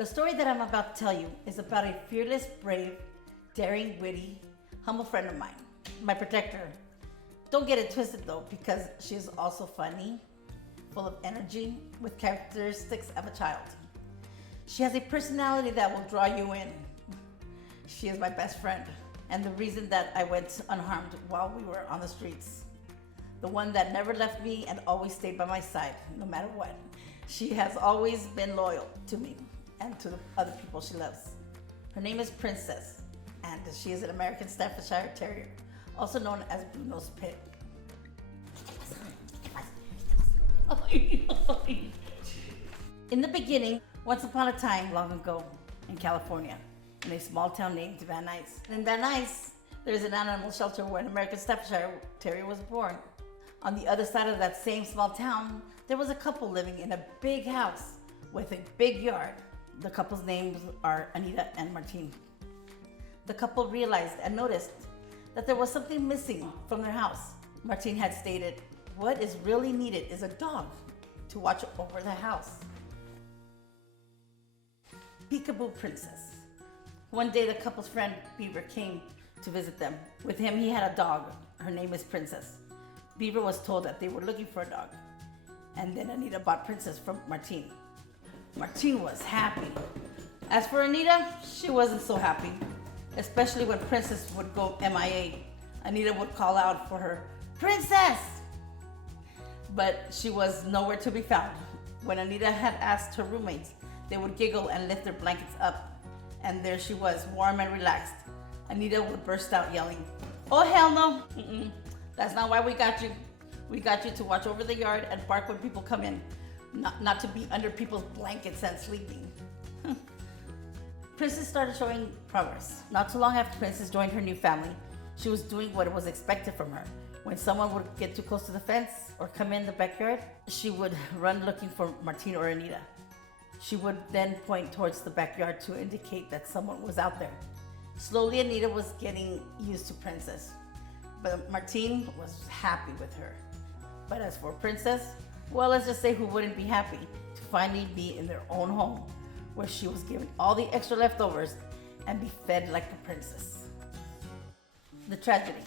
The story that I'm about to tell you is about a fearless, brave, daring, witty, humble friend of mine, my protector. Don't get it twisted though, because she is also funny, full of energy, with characteristics of a child. She has a personality that will draw you in. She is my best friend, and the reason that I went unharmed while we were on the streets. The one that never left me and always stayed by my side, no matter what. She has always been loyal to me and to the other people she loves. Her name is Princess, and she is an American Staffordshire Terrier, also known as Bruno's Pit. In the beginning, once upon a time, long ago, in California, in a small town named Van Nuys. In Van Nuys, there is an animal shelter where an American Staffordshire Terrier was born. On the other side of that same small town, there was a couple living in a big house with a big yard. The couple's names are Anita and Martin. The couple realized and noticed that there was something missing from their house. Martin had stated, "What is really needed is a dog to watch over the house." Peekaboo Princess. One day the couple's friend Beaver came to visit them. With him he had a dog. Her name is Princess. Beaver was told that they were looking for a dog. And then Anita bought Princess from Martin. Martin was happy. As for Anita, she wasn't so happy. Especially when Princess would go MIA. Anita would call out for her, "Princess!" But she was nowhere to be found. When Anita had asked her roommates, they would giggle and lift their blankets up. And there she was, warm and relaxed. Anita would burst out yelling, "Oh, hell no! That's not why we got you. We got you to watch over the yard and bark when people come in, not to be under people's blankets and sleeping." Princess started showing progress. Not too long after Princess joined her new family, she was doing what was expected from her. When someone would get too close to the fence or come in the backyard, she would run looking for Martin or Anita. She would then point towards the backyard to indicate that someone was out there. Slowly, Anita was getting used to Princess, but Martin was happy with her. But as for Princess, well, let's just say who wouldn't be happy to finally be in their own home, where she was given all the extra leftovers and be fed like a princess. The tragedy.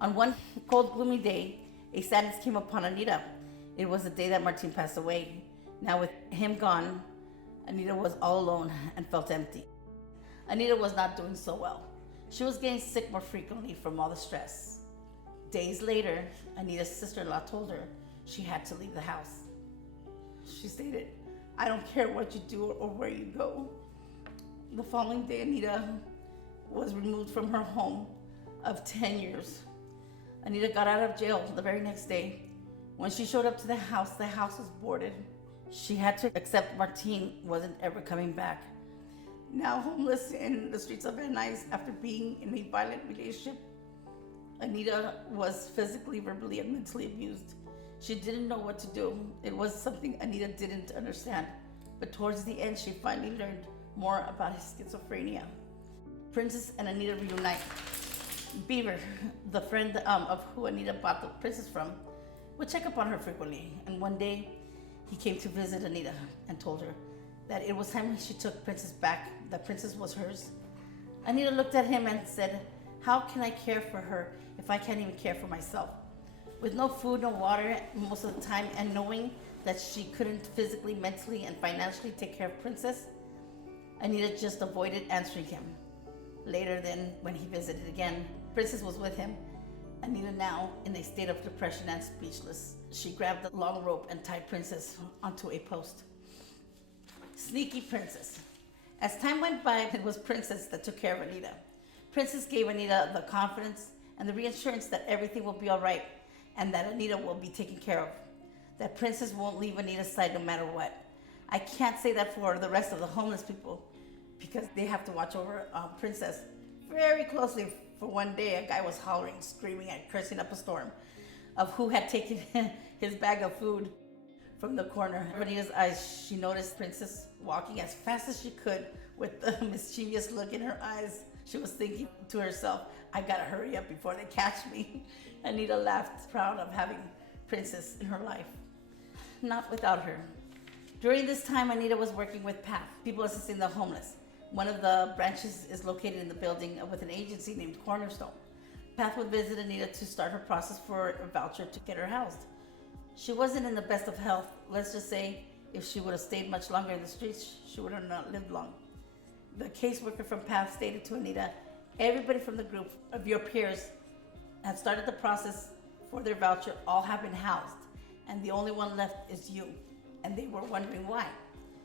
On one cold, gloomy day, a sadness came upon Anita. It was the day that Martin passed away. Now with him gone, Anita was all alone and felt empty. Anita was not doing so well. She was getting sick more frequently from all the stress. Days later, Anita's sister-in-law told her she had to leave the house. She stated, "I don't care what you do or where you go." The following day, Anita was removed from her home of 10 years. Anita got out of jail the very next day. When she showed up to the house was boarded. She had to accept Martin wasn't ever coming back. Now homeless in the streets of Van Nuys after being in a violent relationship, Anita was physically, verbally, and mentally abused. She didn't know what to do. It was something Anita didn't understand. But towards the end, she finally learned more about his schizophrenia. Princess and Anita reunite. Beaver, the friend of who Anita bought the Princess from, would check up on her frequently. And one day, he came to visit Anita and told her that it was time she took Princess back, that Princess was hers. Anita looked at him and said, "How can I care for her if I can't even care for myself?" With no food, no water most of the time, and knowing that she couldn't physically, mentally, and financially take care of Princess, Anita just avoided answering him. Later then, when he visited again, Princess was with him. Anita, now in a state of depression and speechless, she grabbed the long rope and tied Princess onto a post. Sneaky Princess. As time went by, it was Princess that took care of Anita. Princess gave Anita the confidence and the reassurance that everything will be all right and that Anita will be taken care of. That Princess won't leave Anita's side no matter what. I can't say that for the rest of the homeless people because they have to watch over Princess very closely. For one day, a guy was hollering, screaming, and cursing up a storm of who had taken his bag of food from the corner. Of Anita's eyes, she noticed Princess walking as fast as she could with a mischievous look in her eyes. She was thinking to herself, "I gotta hurry up before they catch me." Anita laughed, proud of having Princess in her life. Not without her. During this time, Anita was working with PATH, People Assisting the Homeless. One of the branches is located in the building with an agency named Cornerstone. PATH would visit Anita to start her process for a voucher to get her housed. She wasn't in the best of health. Let's just say if she would have stayed much longer in the streets, she would have not lived long. The caseworker from PATH stated to Anita, everybody from the group of your peers had started the process for their voucher, all have been housed, and the only one left is you. And they were wondering why.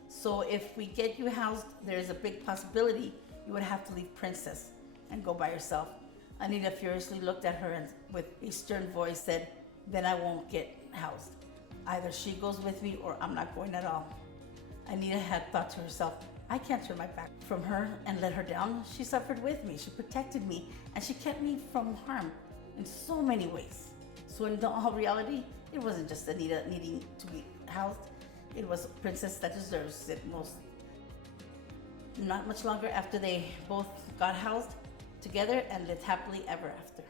So if we get you housed, there's a big possibility you would have to leave Princess and go by yourself. Anita furiously looked at her and with a stern voice said, then I won't get housed. Either she goes with me or I'm not going at all. Anita had thought to herself, I can't turn my back from her and let her down. She suffered with me, she protected me, and she kept me from harm in so many ways. So in all reality, it wasn't just Anita needing to be housed. It was Princess that deserves it most. Not much longer after they both got housed together and lived happily ever after.